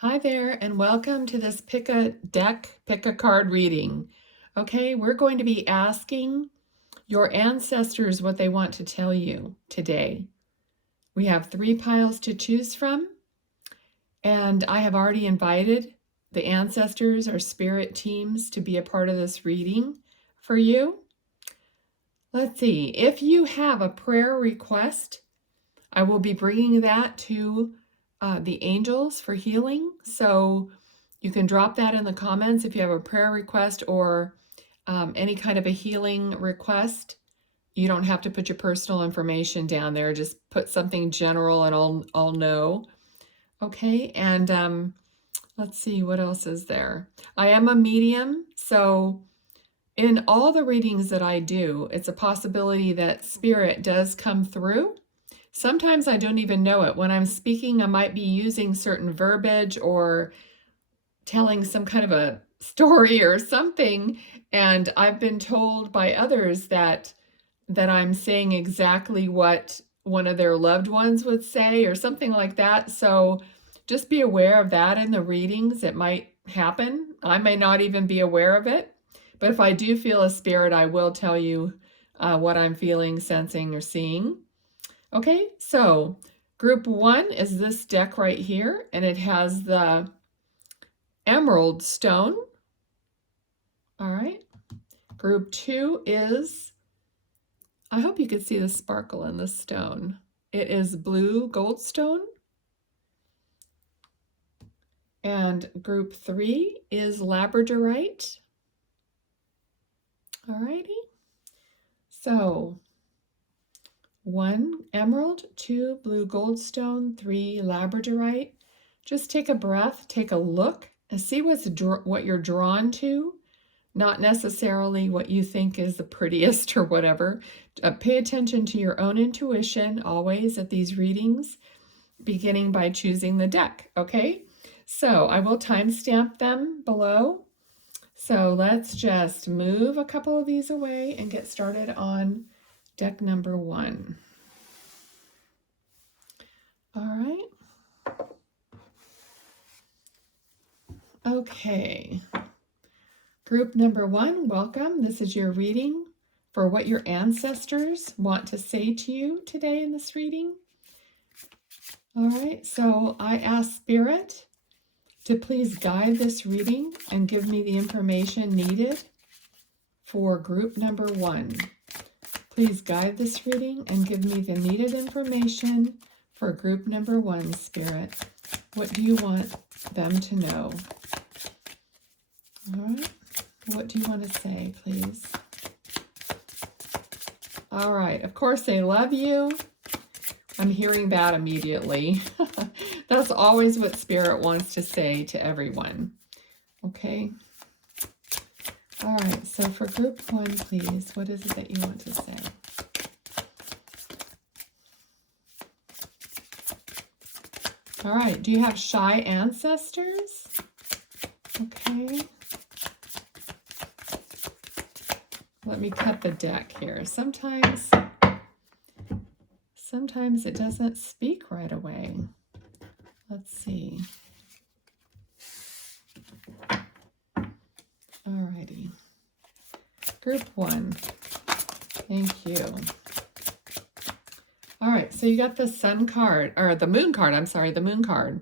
Hi there, and welcome to this pick a card reading. Okay, we're going to be asking your ancestors what they want to tell you today. We have 3 piles to choose from, and I have already invited the ancestors or spirit teams to be a part of this reading for you. Let's see, if you have a prayer request, I will be bringing that to the angels for healing. So you can drop that in the comments if you have a prayer request or any kind of a healing request. You don't have to put your personal information down there. Just put something general and I'll know. Okay, and let's see, what else is there? I am a medium, so in all the readings that I do, it's a possibility that spirit does come through. Sometimes I don't even know it. When I'm speaking, I might be using certain verbiage or telling some kind of a story or something, and I've been told by others that I'm saying exactly what one of their loved ones would say or something like that. So just be aware of that in the readings. It might happen. I may not even be aware of it, but if I do feel a spirit, I will tell you what I'm feeling, sensing, or seeing. Okay, so group 1 is this deck right here, and it has the emerald stone. All right. Group 2 is, I hope you could see the sparkle in the stone. It is blue goldstone. And group 3 is labradorite. All righty. So 1 emerald, 2 blue goldstone, 3 labradorite. Just take a breath, take a look, and see what you're drawn to, not necessarily what you think is the prettiest or whatever. Pay attention to your own intuition always at these readings, beginning by choosing the deck, okay? So I will timestamp them below. So let's just move a couple of these away and get started on deck number 1. All right. Okay. Group number 1, welcome. This is your reading for what your ancestors want to say to you today in this reading. All right, so I ask Spirit to please guide this reading and give me the information needed for group number 1. Please guide this reading and give me the needed information for group number 1, Spirit. What do you want them to know? All right. What do you want to say, please? All right. Of course, they love you. I'm hearing that immediately. That's always what Spirit wants to say to everyone. Okay. All right. So for group 1, please, what is it that you want to say? All right. Do you have shy ancestors? Okay. Let me cut the deck here. Sometimes it doesn't speak right away. Let's see. Alrighty. Group 1. Thank you. All right, so you got the sun card, or the moon card, I'm sorry, the moon card.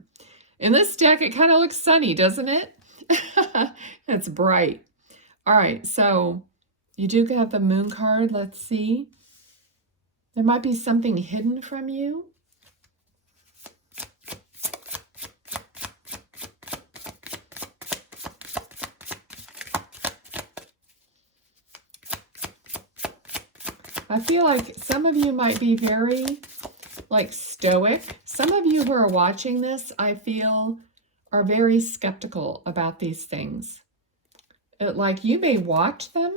In this deck, it kind of looks sunny, doesn't it? It's bright. All right, so you do have the moon card. Let's see. There might be something hidden from you. I feel like some of you might be very, like, stoic. Some of you who are watching this, I feel, are very skeptical about these things. Like, you may watch them,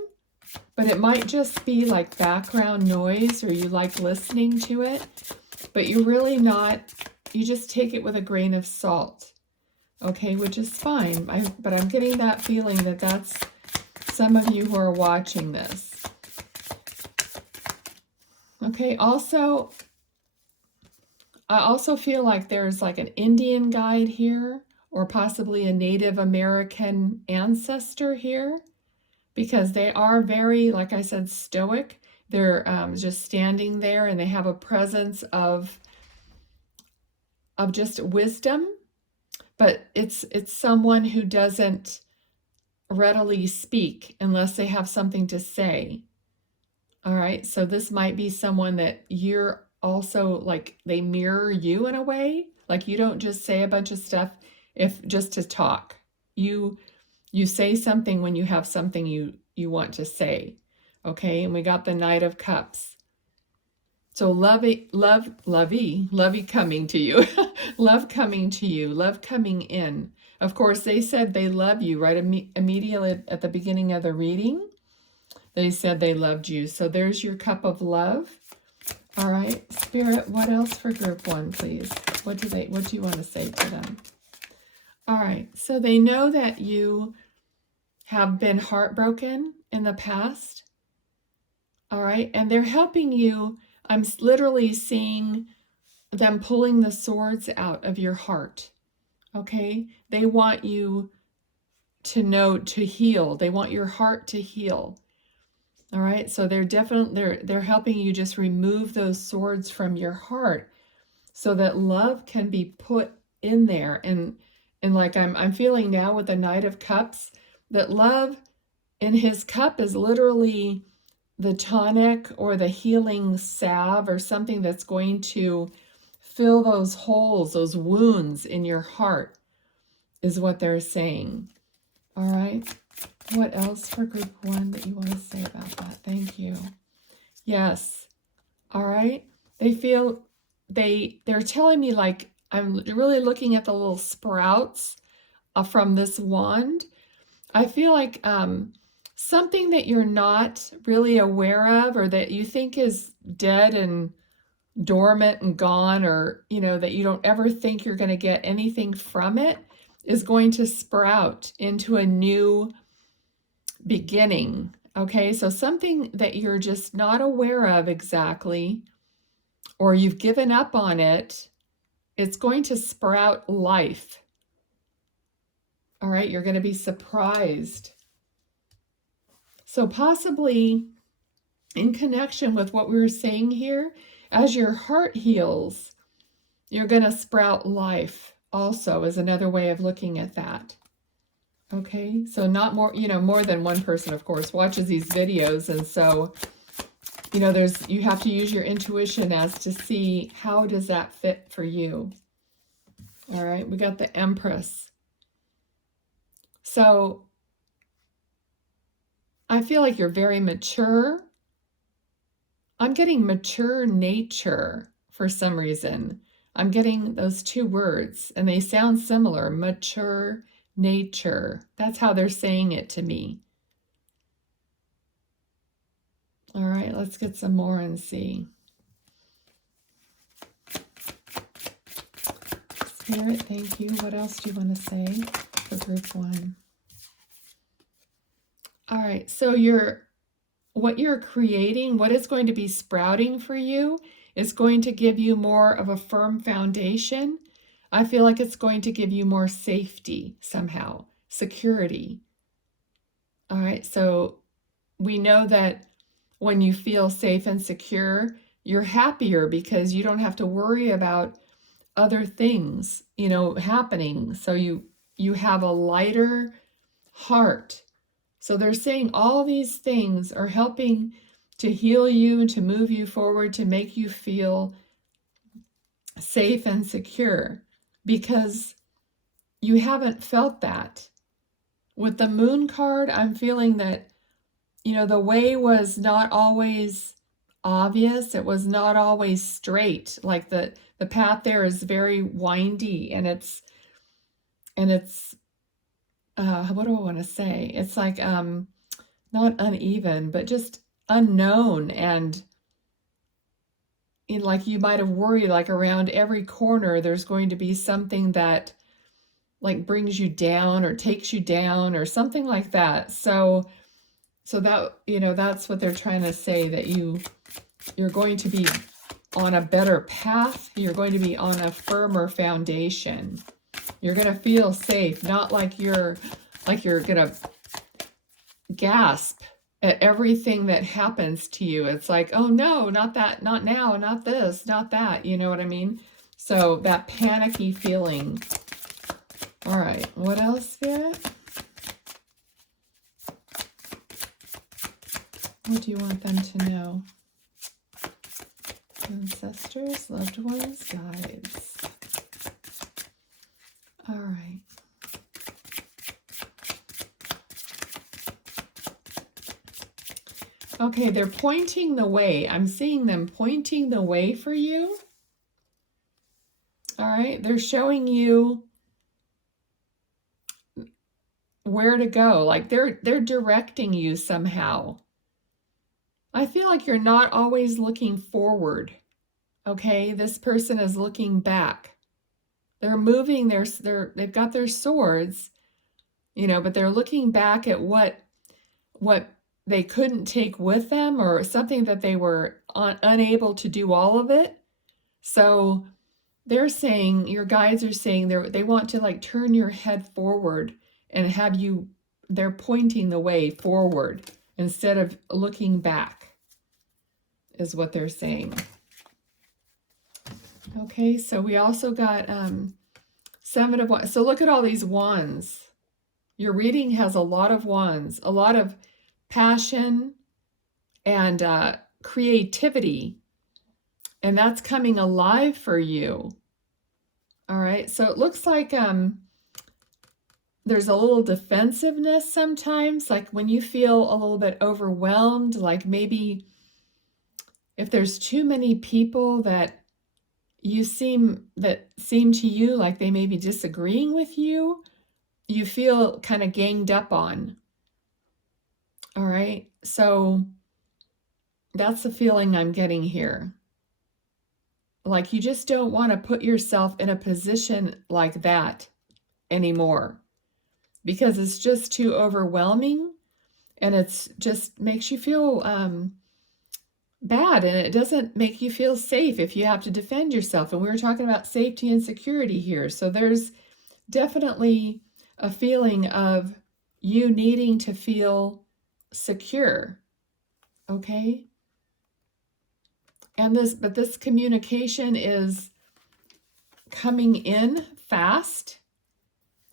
but it might just be like background noise, or you like listening to it, but you're really not, you just take it with a grain of salt, okay, which is fine. But I'm getting that feeling that that's some of you who are watching this. Okay, I also feel like there's like an Indian guide here, or possibly a Native American ancestor here, because they are very, like I said, stoic. They're just standing there, and they have a presence of just wisdom, but it's someone who doesn't readily speak unless they have something to say. All right, so this might be someone that you're also, like, they mirror you in a way. Like, you don't just say a bunch of stuff if just to talk. You say something when you have something you want to say. Okay, and we got the Knight of Cups. So lovey coming to you. Love coming to you, love coming in. Of course, they said they love you right immediately at the beginning of the reading. They said they loved you. So there's your cup of love. All right, Spirit, what else for group 1, please? What do you want to say to them? All right, so they know that you have been heartbroken in the past. All right, and they're helping you. I'm literally seeing them pulling the swords out of your heart. Okay, they want you to know, to heal. They want your heart to heal. All right, so they're helping you just remove those swords from your heart so that love can be put in there. And like I'm feeling now with the Knight of Cups, that love in his cup is literally the tonic or the healing salve or something that's going to fill those holes, those wounds in your heart, is what they're saying. All right. What else for group 1 that you want to say about that? Thank you. Yes. All right. They feel, they're telling me, like, I'm really looking at the little sprouts from this wand. I feel like something that you're not really aware of, or that you think is dead and dormant and gone, or that you don't ever think you're going to get anything from it, is going to sprout into a new beginning. Okay, so something that you're just not aware of exactly, or you've given up on it, it's going to sprout life. All right, you're going to be surprised. So possibly in connection with what we were saying here, as your heart heals, you're going to sprout life also, is another way of looking at that. Okay, so not more, more than one person, of course, watches these videos. And so, you have to use your intuition as to see how does that fit for you. All right, we got the Empress. So I feel like you're very mature. I'm getting mature nature for some reason. I'm getting those two words, and they sound similar, mature nature. That's how they're saying it to me. All right, let's get some more and see. Spirit, thank you. What else do you want to say for group 1? All right, so what you're creating, what is going to be sprouting for you, is going to give you more of a firm foundation. I feel like it's going to give you more safety somehow, security. All right, so we know that when you feel safe and secure, you're happier because you don't have to worry about other things, happening. So you have a lighter heart. So they're saying all these things are helping to heal you, to move you forward, to make you feel safe and secure, because you haven't felt that. With the Moon card, I'm feeling that, the way was not always obvious. It was not always straight. Like the path there is very windy, and it's what do I want to say? It's like not uneven, but just unknown, and like you might have worried, like around every corner there's going to be something that like brings you down or takes you down or something like that. So that, that's what they're trying to say, that you're going to be on a better path. You're going to be on a firmer foundation. You're going to feel safe, not like you're going to gasp at everything that happens to you. It's like, oh no, not that, not now, not this, not that. You know what I mean? So that panicky feeling. All right, what else, Spirit? What do you want them to know? Ancestors, loved ones, guides. All right. Okay, they're pointing the way. I'm seeing them pointing the way for you. All right, they're showing you where to go. Like they're directing you somehow. I feel like you're not always looking forward. Okay, this person is looking back. They're moving they've got their swords, you know, but they're looking back at what they couldn't take with them, or something that they were unable to do all of it. So they're saying, your guides are saying they want to like turn your head forward and have you, they're pointing the way forward instead of looking back, is what they're saying. Okay, so we also got 7 of Wands. So look at all these wands. Your reading has a lot of wands, a lot of passion and creativity, and that's coming alive for you. All right, so it looks like there's a little defensiveness sometimes, like when you feel a little bit overwhelmed, like maybe if there's too many people that seem to you like they may be disagreeing with you, you feel kind of ganged up on. All right, so that's the feeling I'm getting here. Like you just don't want to put yourself in a position like that anymore, because it's just too overwhelming, and it's just makes you feel bad, and it doesn't make you feel safe if you have to defend yourself. And we were talking about safety and security here. So there's definitely a feeling of you needing to feel secure. Okay? And this communication is coming in fast.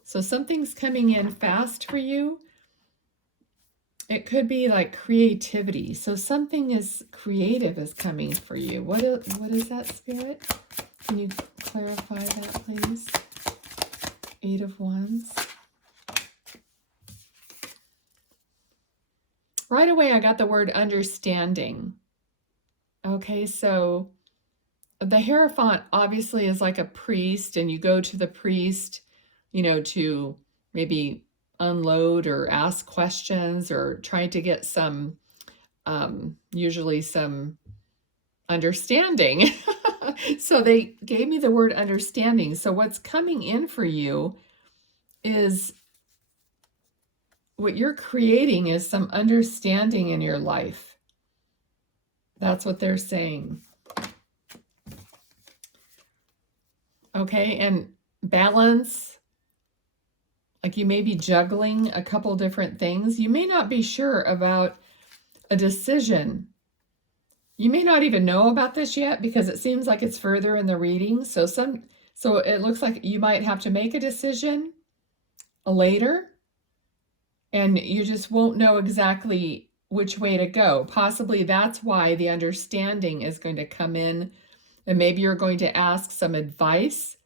So something's coming in fast for you. It could be like creativity. So something is creative is coming for you. What is that, Spirit? Can you clarify that, please? 8 of Wands. Right away, I got the word understanding. Okay, so the Hierophant obviously is like a priest, and you go to the priest, you know, to maybe unload or ask questions or try to get some, usually some understanding. So they gave me the word understanding. So what's coming in for you is, what you're creating is some understanding in your life. That's what they're saying. Okay, and balance. Like you may be juggling a couple different things. You may not be sure about a decision. You may not even know about this yet because it seems like it's further in the reading. So it looks like you might have to make a decision later, and you just won't know exactly which way to go. Possibly that's why the understanding is going to come in, and maybe you're going to ask some advice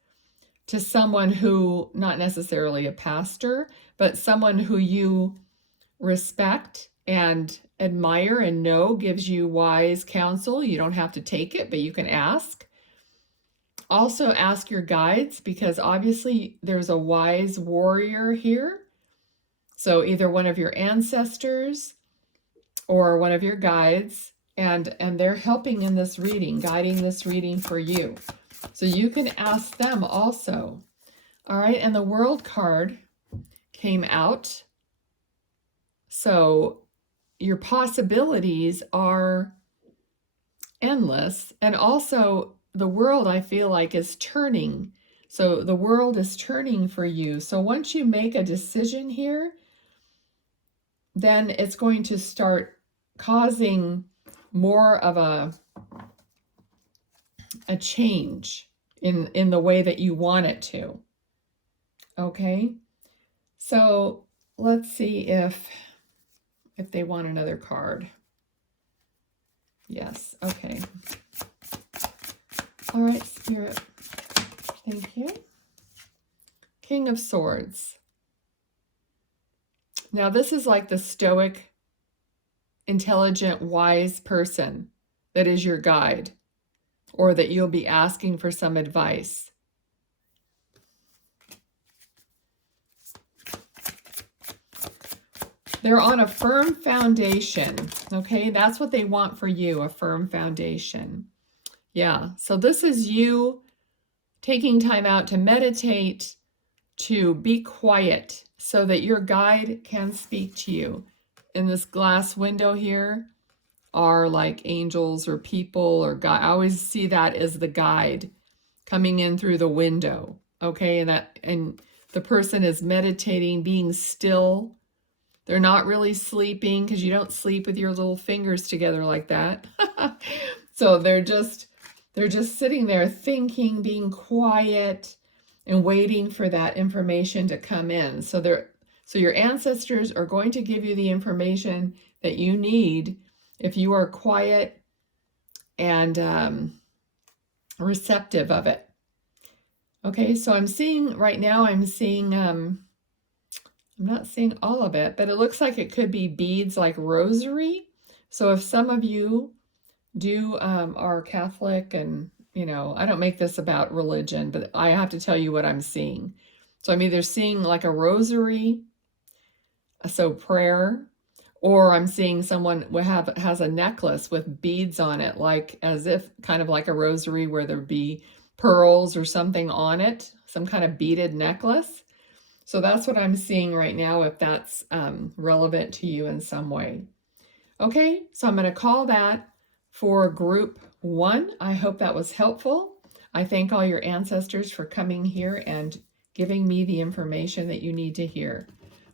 to someone who, not necessarily a pastor, but someone who you respect and admire and know gives you wise counsel. You don't have to take it, but you can ask. Also ask your guides, because obviously there's a wise warrior here. So either one of your ancestors or one of your guides, and they're helping in this reading, guiding this reading for you. So you can ask them also. All right, and the World card came out. So your possibilities are endless. And also the world, I feel like, is turning. So the world is turning for you. So once you make a decision here, then it's going to start causing more of a change in the way that you want it to. Okay? So let's see if they want another card. Yes, okay. All right, Spirit. Thank you. King of Swords. Now this is like the stoic, intelligent, wise person that is your guide, or that you'll be asking for some advice. They're on a firm foundation, okay? That's what they want for you, a firm foundation. Yeah, so this is you taking time out to meditate, to be quiet so that your guide can speak to you. In this glass window here are like angels or people or God. I always see that as the guide coming in through the window, okay? And the person is meditating, being still. They're not really sleeping, because you don't sleep with your little fingers together like that. So they're just sitting there thinking, being quiet, and waiting for that information to come in. So your ancestors are going to give you the information that you need if you are quiet and receptive of it. Okay, so I'm seeing right now, I'm not seeing all of it, but it looks like it could be beads like rosary. So if some of you are Catholic, and I don't make this about religion, but I have to tell you what I'm seeing. So I'm either seeing like a rosary, so prayer, or I'm seeing someone has a necklace with beads on it, like as if kind of like a rosary where there'd be pearls or something on it, some kind of beaded necklace. So that's what I'm seeing right now, if that's relevant to you in some way. Okay, so I'm going to call that for group 1. I hope that was helpful. I thank all your ancestors for coming here and giving me the information that you need to hear.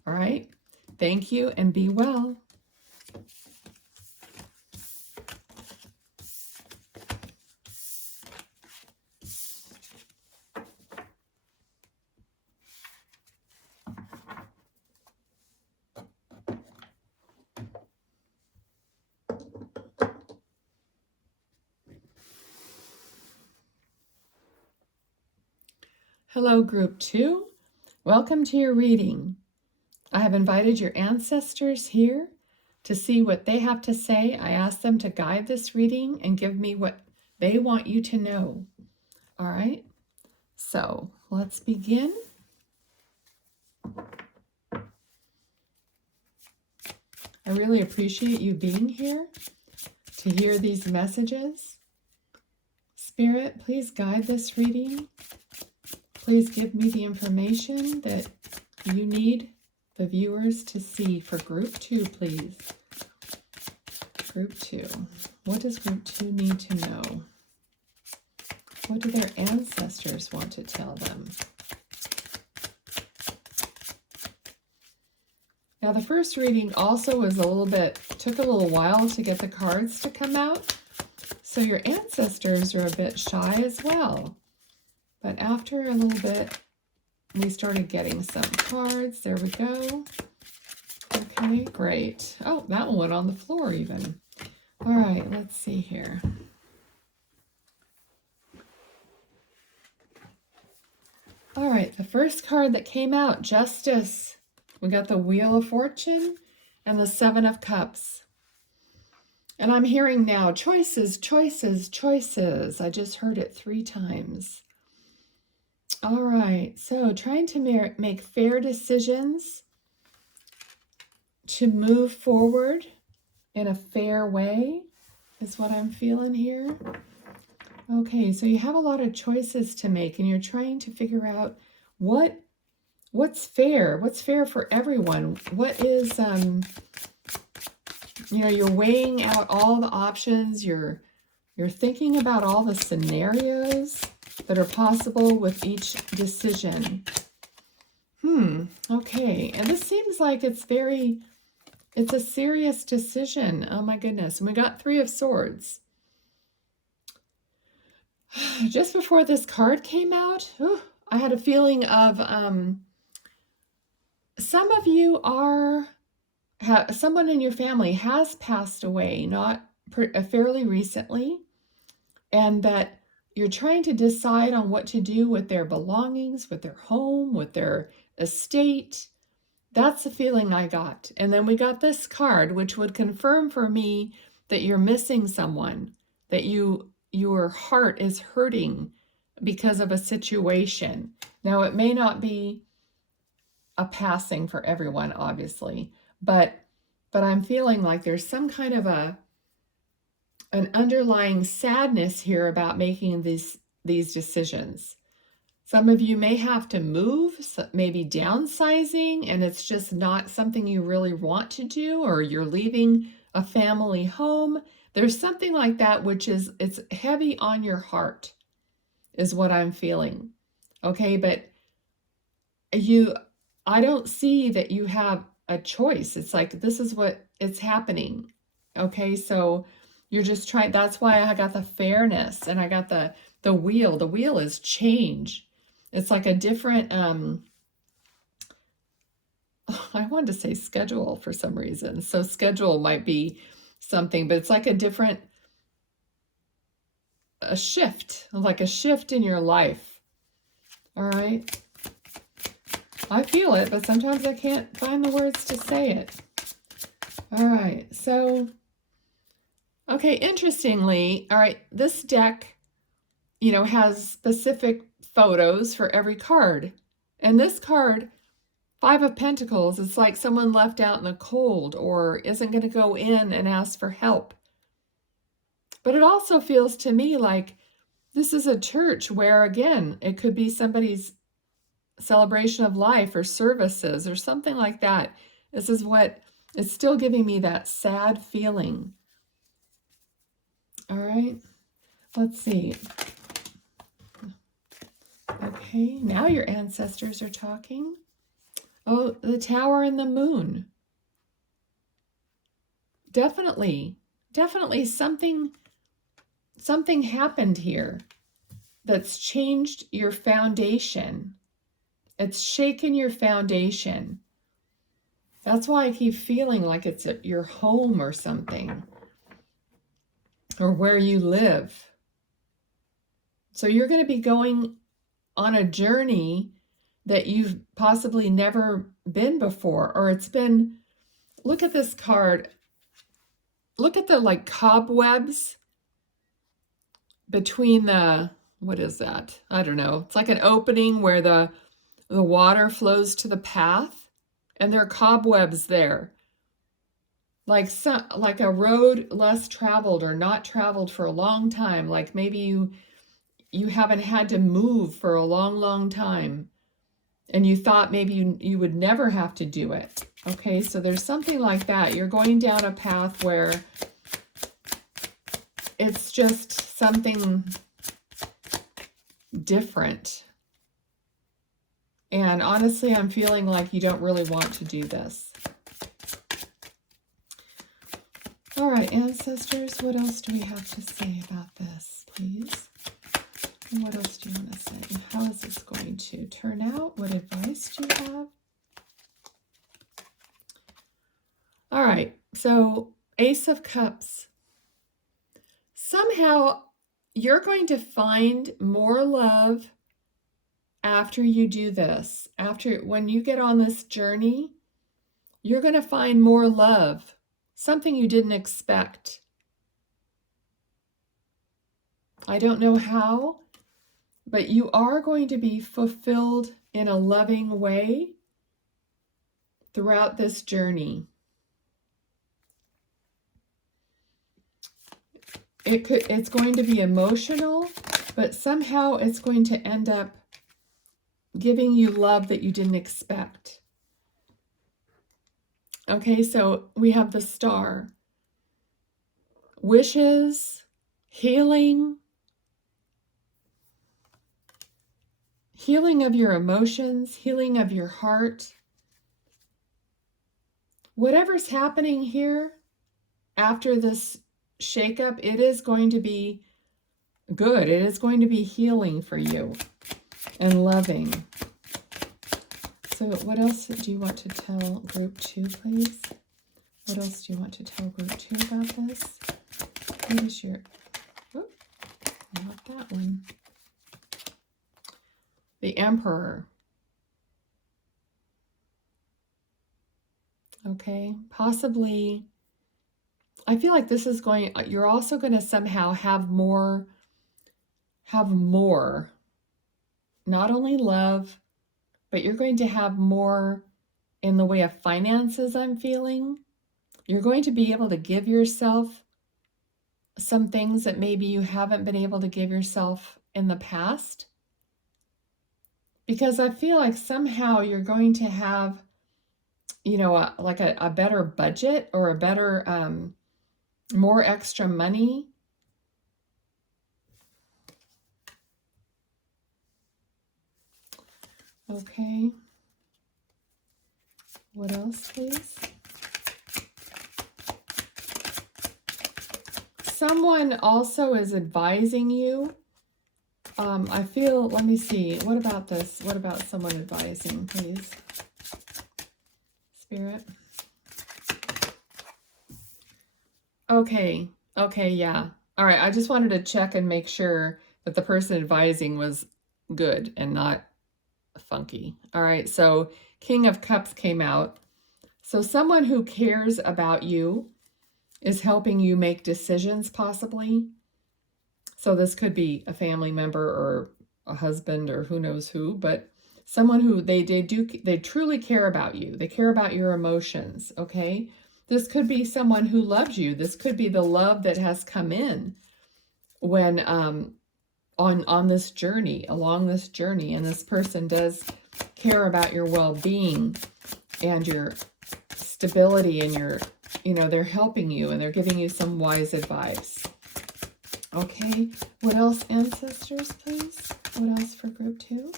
All right, thank you and be well. Hello, Group 2. Welcome to your reading. I have invited your ancestors here to see what they have to say. I asked them to guide this reading and give me what they want you to know. All right, so let's begin. I really appreciate you being here to hear these messages. Spirit, please guide this reading. Please give me the information that you need the viewers to see for Group 2, please. Group 2. What does Group 2 need to know? What do their ancestors want to tell them? Now, the first reading also was took a little while to get the cards to come out. So your ancestors are a bit shy as well. But after a little bit, we started getting some cards. There we go. Okay, great. Oh, that one went on the floor even. All right, let's see here. All right, the first card that came out, Justice. We got the Wheel of Fortune and the Seven of Cups. And I'm hearing now, choices, choices, choices. I just heard it 3 times. All right, so trying to make fair decisions, to move forward in a fair way is what I'm feeling here. Okay, so you have a lot of choices to make, and you're trying to figure out what's fair for everyone. What is, you're weighing out all the options. You're thinking about all the scenarios. that are possible with each decision. Okay. And this seems like it's a serious decision. Oh my goodness. And we got 3 of Swords. Just before this card came out, I had a feeling of some of you someone in your family has passed away, not fairly recently, and that you're trying to decide on what to do with their belongings, with their home, with their estate. That's the feeling I got. And then we got this card, which would confirm for me that you're missing someone, that your heart is hurting because of a situation. Now, it may not be a passing for everyone, obviously, but I'm feeling like there's some kind of an underlying sadness here about making these decisions. Some of you may have to move, maybe downsizing, and it's just not something you really want to do, or you're leaving a family home. There's something like that it's heavy on your heart, is what I'm feeling. Okay, but I don't see that you have a choice. It's like, this is what it's happening. Okay, so you're just trying, that's why I got the fairness, and I got the wheel. The wheel is change. It's like a different, I wanted to say schedule for some reason. So schedule might be something, but it's like a shift, like a shift in your life. All right. I feel it, but sometimes I can't find the words to say it. All right. So, okay, interestingly, all right, this deck, has specific photos for every card. And this card, 5 of Pentacles, it's like someone left out in the cold or isn't going to go in and ask for help. But it also feels to me like this is a church where, again, it could be somebody's celebration of life or services or something like that. This is what it's still giving me, that sad feeling. All right, let's see. Okay, now your ancestors are talking. Oh, the Tower and the Moon. Definitely something happened here that's changed your foundation. It's shaken your foundation. That's why I keep feeling like it's at your home or something, or where you live. So you're going to be going on a journey that you've possibly never been before, or it's been, look at this card. Look at the like cobwebs between the, what is that? I don't know. It's like an opening where the water flows to the path, and there are cobwebs there. Like a road less traveled or not traveled for a long time. Like maybe you haven't had to move for a long time, and you thought maybe you would never have to do it. Okay, so there's something like that. You're going down a path where it's just something different. And honestly, I'm feeling like you don't really want to do this. All right, ancestors, what else do we have to say about this, please? And what else do you want to say? And how is this going to turn out? What advice do you have? All right, so Ace of Cups. Somehow you're going to find more love after you do this. When you get on this journey, you're going to find more love, something you didn't expect. I don't know how, but you are going to be fulfilled in a loving way throughout this journey. It's going to be emotional, but somehow it's going to end up giving you love that you didn't expect. Okay, so we have the Star. Wishes, healing, Healing of your emotions, healing of your heart. Whatever's happening here after this shakeup, it is going to be good. It is going to be healing for you and loving. So what else do you want to tell group 2, please? What else do you want to tell group 2 about this? What is your... Whoop, not that one. The Emperor. Okay, possibly, I feel like this is going, you're also going to somehow have more, not only love, but you're going to have more in the way of finances, I'm feeling. You're going to be able to give yourself some things that maybe you haven't been able to give yourself in the past. Because I feel like somehow you're going to have, you know, like a better budget or a better, more extra money. Okay. What else, please? Someone also is advising you. I feel, let me see. What about this? What about someone advising, please? Spirit. Okay. Okay, yeah. All right, I just wanted to check and make sure that the person advising was good and not funky. All right, so King of Cups came out. So someone who cares about you is helping you make decisions, possibly. So this could be a family member or a husband or who knows who, but someone who they truly care about you. They care about your emotions, okay? This could be someone who loves you. This could be the love that has come in when on this journey, along this journey, and this person does care about your well-being and your stability and your, you know, they're helping you and they're giving you some wise advice. Okay, what else, ancestors, please? What else for group 2?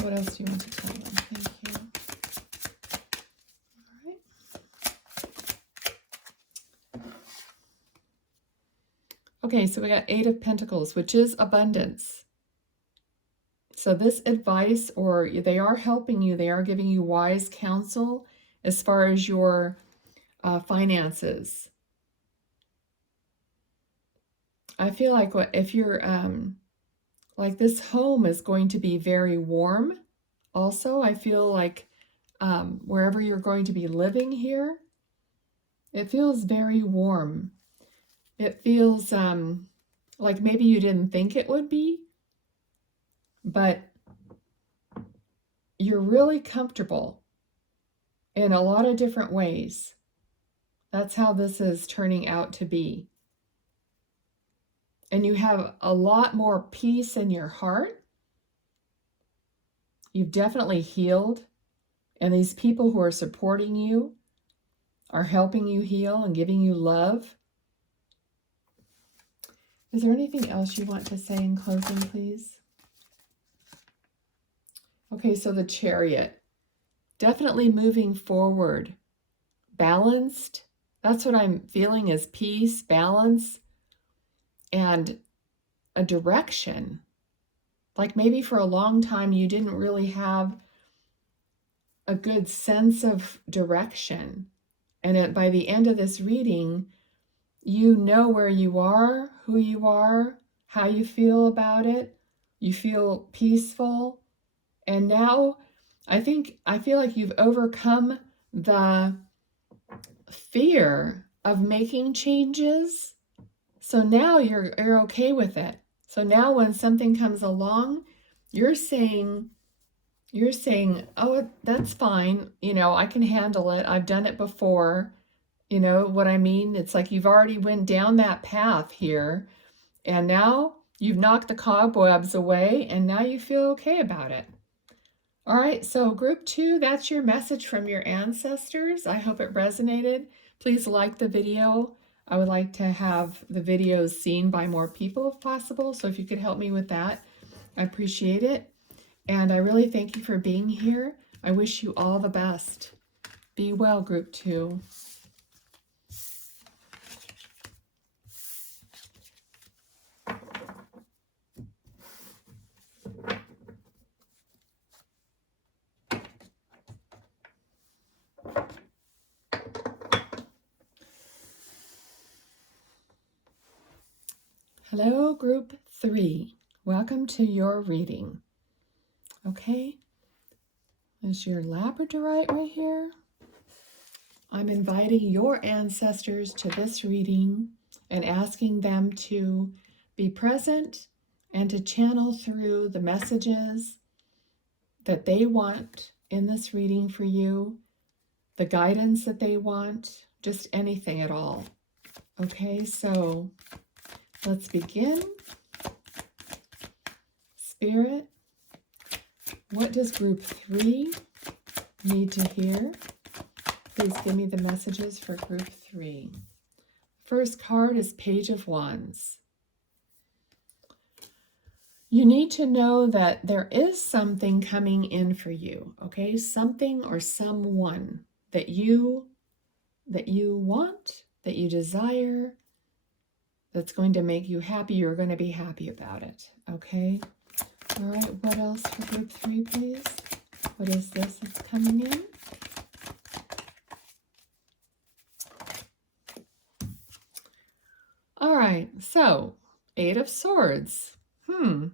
What else do you want to tell them? Thank you. All right. Okay, so we got 8 of Pentacles, which is abundance. So this advice, or they are helping you, they are giving you wise counsel as far as your finances. I feel like if you're, like this home is going to be very warm. Also, I feel like wherever you're going to be living here, it feels very warm. It feels like maybe you didn't think it would be, but you're really comfortable in a lot of different ways. That's how this is turning out to be. And you have a lot more peace in your heart. You've definitely healed. And these people who are supporting you are helping you heal and giving you love. Is there anything else you want to say in closing, please? Okay, so the Chariot. Definitely moving forward. Balanced. That's what I'm feeling is peace, balance, and a direction. Like maybe for a long time you didn't really have a good sense of direction. And by the end of this reading, you know where you are, who you are, how you feel about it. You feel peaceful. And now I feel like you've overcome the fear of making changes. So now you're okay with it. So now when something comes along, you're saying, oh, that's fine. You know, I can handle it. I've done it before. You know what I mean? It's like you've already went down that path here, and now you've knocked the cobwebs away, and now you feel okay about it. All right, so group 2, that's your message from your ancestors. I hope it resonated. Please like the video. I would like to have the videos seen by more people if possible, so if you could help me with that. I appreciate it. And I really thank you for being here. I wish you all the best. Be well, Group 2. Hello, Group 3. Welcome to your reading. Okay, there's your labradorite right here. I'm inviting your ancestors to this reading and asking them to be present and to channel through the messages that they want in this reading for you, the guidance that they want, just anything at all. Okay, so let's begin. Spirit, what does Group 3 need to hear? Please give me the messages for Group 3. First card is Page of Wands. You need to know that there is something coming in for you, okay? Something or someone that you want, that you desire, that's going to make you happy. You're going to be happy about it, okay? All right, what else for Group 3, please? What is this that's coming in? All right, so 8 of Swords. I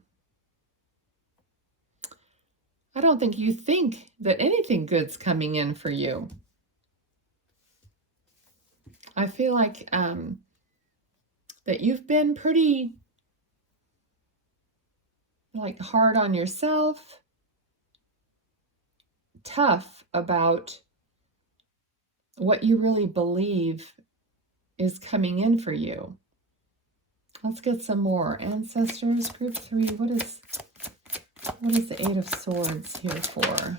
don't think you think that anything good's coming in for you. I feel like that you've been pretty hard on yourself, tough about what you really believe is coming in for you. Let's get some more. Ancestors, Group 3, what is the 8 of Swords here for?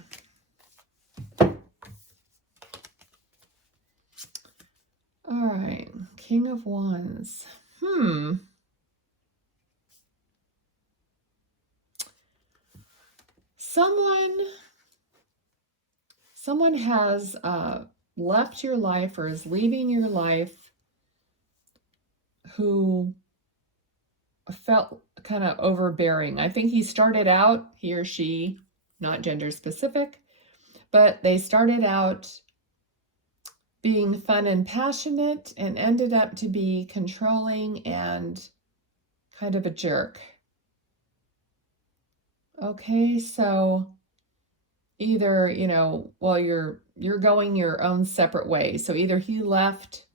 All right, King of Wands. Someone has left your life or is leaving your life who felt kind of overbearing. I think he or she, not gender specific, but they started out being fun and passionate and ended up to be controlling and kind of a jerk. Okay, so either, well, you're going your own separate way. So either he left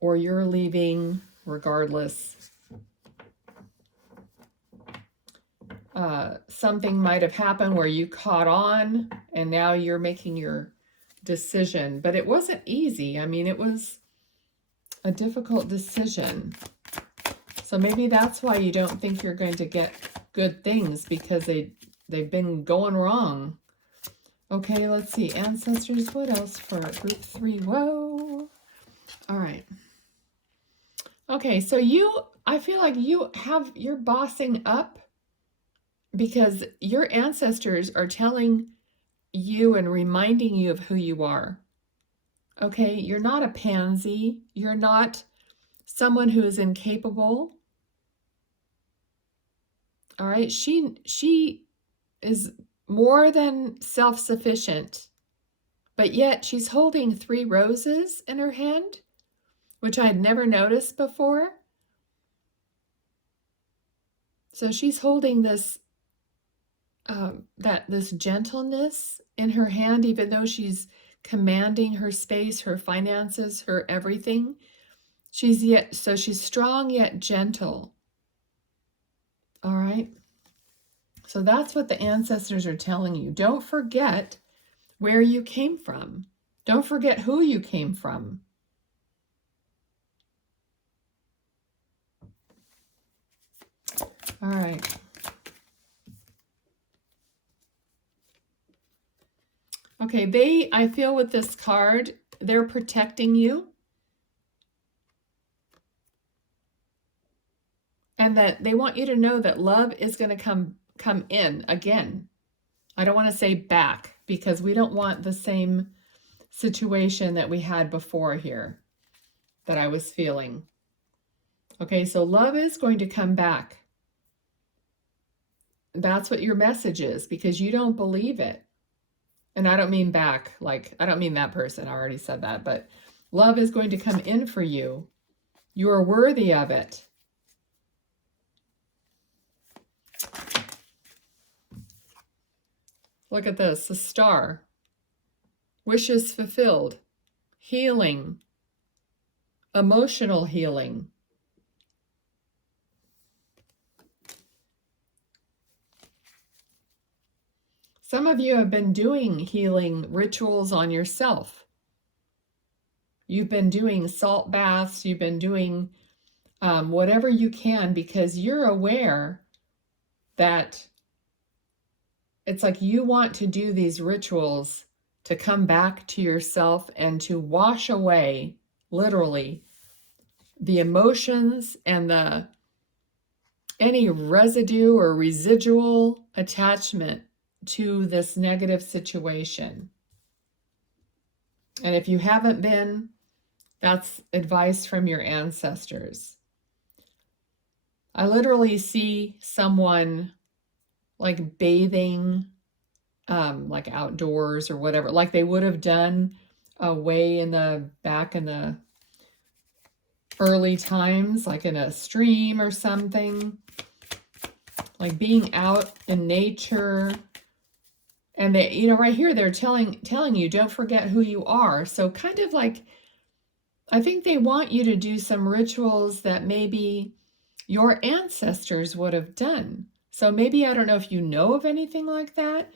or you're leaving, regardless. Something might have happened where you caught on and now you're making your decision, but it wasn't easy. I mean, it was a difficult decision. So maybe that's why you don't think you're going to get good things, because they've been going wrong. Okay, let's see. Ancestors, what else for Group 3? Whoa. All right. Okay, so I feel like you're bossing up because your ancestors are telling you and reminding you of who you are. Okay, you're not a pansy. You're not someone who is incapable. All right, she is more than self-sufficient, but yet she's holding 3 roses in her hand, which I had never noticed before. So she's holding this this gentleness in her hand, even though she's commanding her space, her finances, her everything. She's strong yet gentle. All right. So that's what the ancestors are telling you. Don't forget where you came from. Don't forget who you came from. All right. Okay, I feel with this card, they're protecting you. And that they want you to know that love is going to come come in again. I don't want to say back, because we don't want the same situation that we had before here that I was feeling. Okay, so love is going to come back. That's what your message is, because you don't believe it. And I don't mean back, like, I don't mean that person. I already said that. But love is going to come in for you. You are worthy of it. Look at this, the star. Wishes fulfilled. Healing. Emotional healing. Some of you have been doing healing rituals on yourself. You've been doing salt baths. You've been doing whatever you can, because you're aware that it's like you want to do these rituals to come back to yourself and to wash away, literally, the emotions and any residue or residual attachment to this negative situation. And if you haven't been, that's advice from your ancestors. I literally see someone like bathing, like outdoors or whatever, like they would have done way back in the early times, like in a stream or something, like being out in nature. And they, right here, they're telling you, don't forget who you are. So kind of like, I think they want you to do some rituals that maybe your ancestors would have done. So maybe, I don't know if you know of anything like that,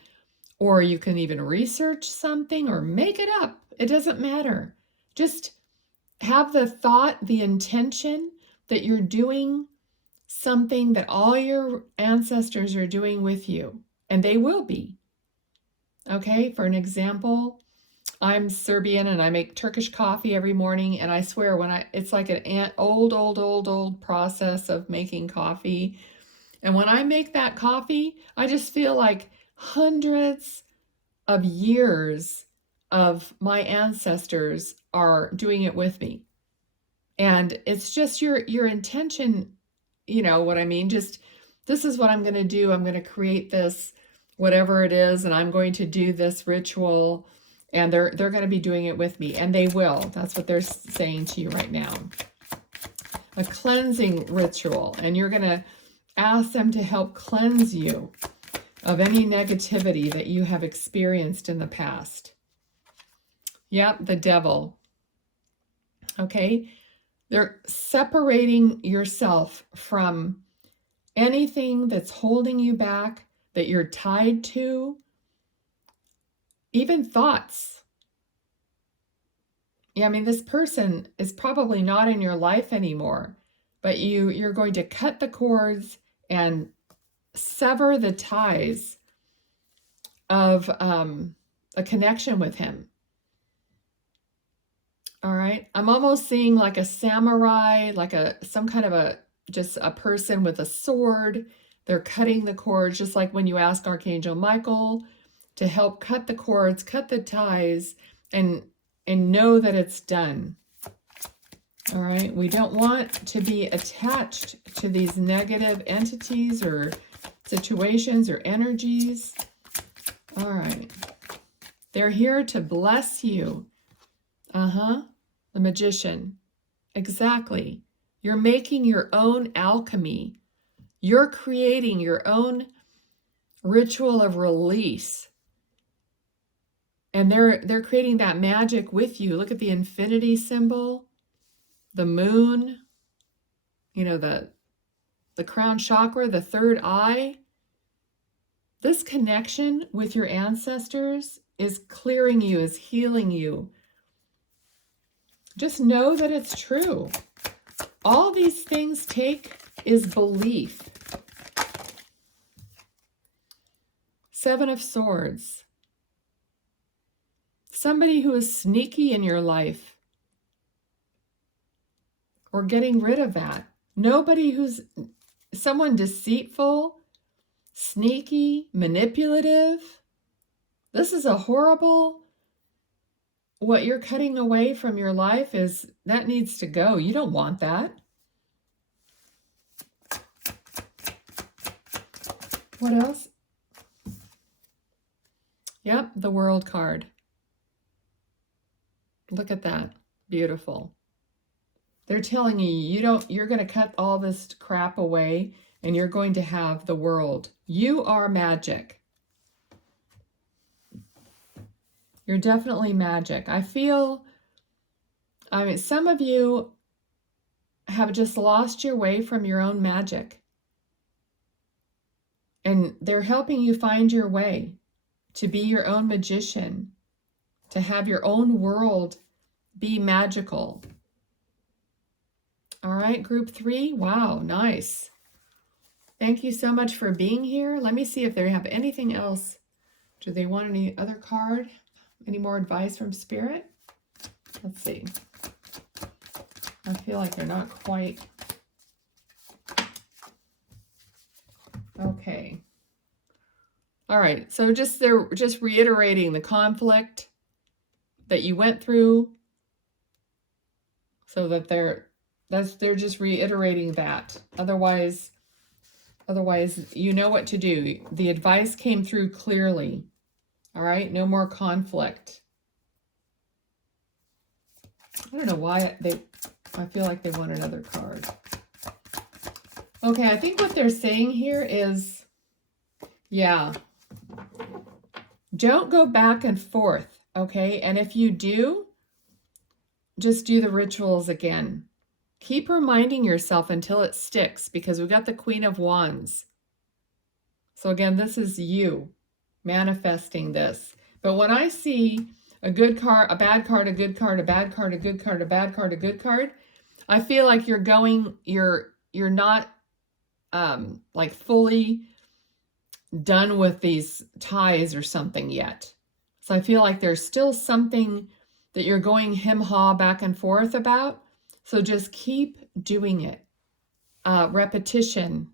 or you can even research something or make it up. It doesn't matter. Just have the thought, the intention that you're doing something that all your ancestors are doing with you, and they will be. Okay, for an example, I'm Serbian and I make Turkish coffee every morning, and I swear it's like an old process of making coffee. And when I make that coffee, I just feel like hundreds of years of my ancestors are doing it with me. And it's just your intention, you know what I mean? Just, this is what I'm going to do. I'm going to create this, whatever it is, and I'm going to do this ritual, and they're going to be doing it with me, and they will. That's what they're saying to you right now. A cleansing ritual, and you're going to ask them to help cleanse you of any negativity that you have experienced in the past. Yep, the devil. Okay, they're separating yourself from anything that's holding you back, that you're tied to, even thoughts. Yeah, I mean, this person is probably not in your life anymore, but you're going to cut the cords and sever the ties of a connection with him. All right, I'm almost seeing like a samurai, like some kind of just a person with a sword. They're cutting the cords, just like when you ask Archangel Michael to help cut the cords, cut the ties, and know that it's done. All right, we don't want to be attached to these negative entities or situations or energies. All right, they're here to bless you. The Magician. Exactly. You're making your own alchemy. You're creating your own ritual of release. And they're creating that magic with you. Look at the infinity symbol, the moon, the crown chakra, the third eye. This connection with your ancestors is clearing you, is healing you. Just know that it's true. All these things take is belief. Seven of Swords. Somebody who is sneaky in your life. We're getting rid of that. Someone deceitful sneaky, manipulative. This is a horrible, what you're cutting away from your life is, that needs to go. You don't want that. What else? Yep, the World card. Look at that. Beautiful. They're telling you, you're going to cut all this crap away and you're going to have the world. You are magic. You're definitely magic. I mean, some of you have just lost your way from your own magic. And they're helping you find your way to be your own magician, to have your own world be magical. All right, group 3. Wow, nice. Thank you so much for being here. Let me see if they have anything else. Do they want any other card? Any more advice from Spirit? Let's see. I feel like they're not quite. Okay. All right. So they're just reiterating the conflict that you went through, so that they're just reiterating that. Otherwise you know what to do. The advice came through clearly. All right, no more conflict. I don't know why I feel like they want another card. Okay, I think what they're saying here is, yeah, don't go back and forth, okay? And if you do, just do the rituals again. Keep reminding yourself until it sticks, because we've got the Queen of Wands. So again, this is you manifesting this. But when I see a good card, a bad card, a good card, a bad card, a good card, a bad card, a good card, I feel like you're not like fully done with these ties or something yet. So I feel like there's still something that you're going hem-haw back and forth about. So just keep doing it. Repetition,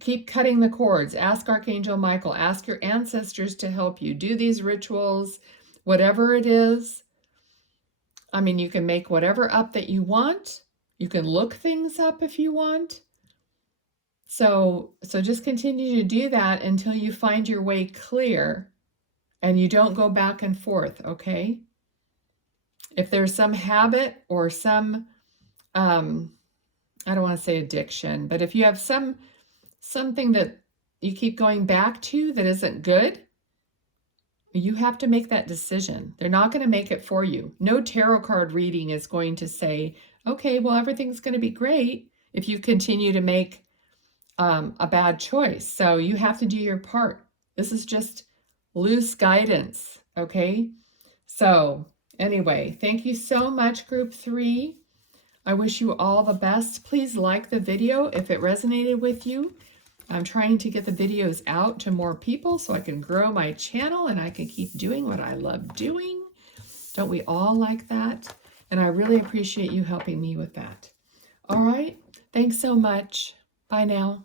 keep cutting the cords. Ask Archangel Michael, ask your ancestors to help you. Do these rituals, whatever it is. I mean, you can make whatever up that you want. You can look things up if you want. So just continue to do that until you find your way clear and you don't go back and forth, okay? If there's some habit or some, I don't want to say addiction, but if you have something that you keep going back to that isn't good, you have to make that decision. They're not going to make it for you. No tarot card reading is going to say, okay, well, everything's going to be great if you continue to make a bad choice. So you have to do your part. This is just loose guidance, okay? So anyway, thank you so much, group 3. I wish you all the best. Please like the video if it resonated with you. I'm trying to get the videos out to more people so I can grow my channel and I can keep doing what I love doing. Don't we all like that? And I really appreciate you helping me with that. All right. Thanks so much. Bye now.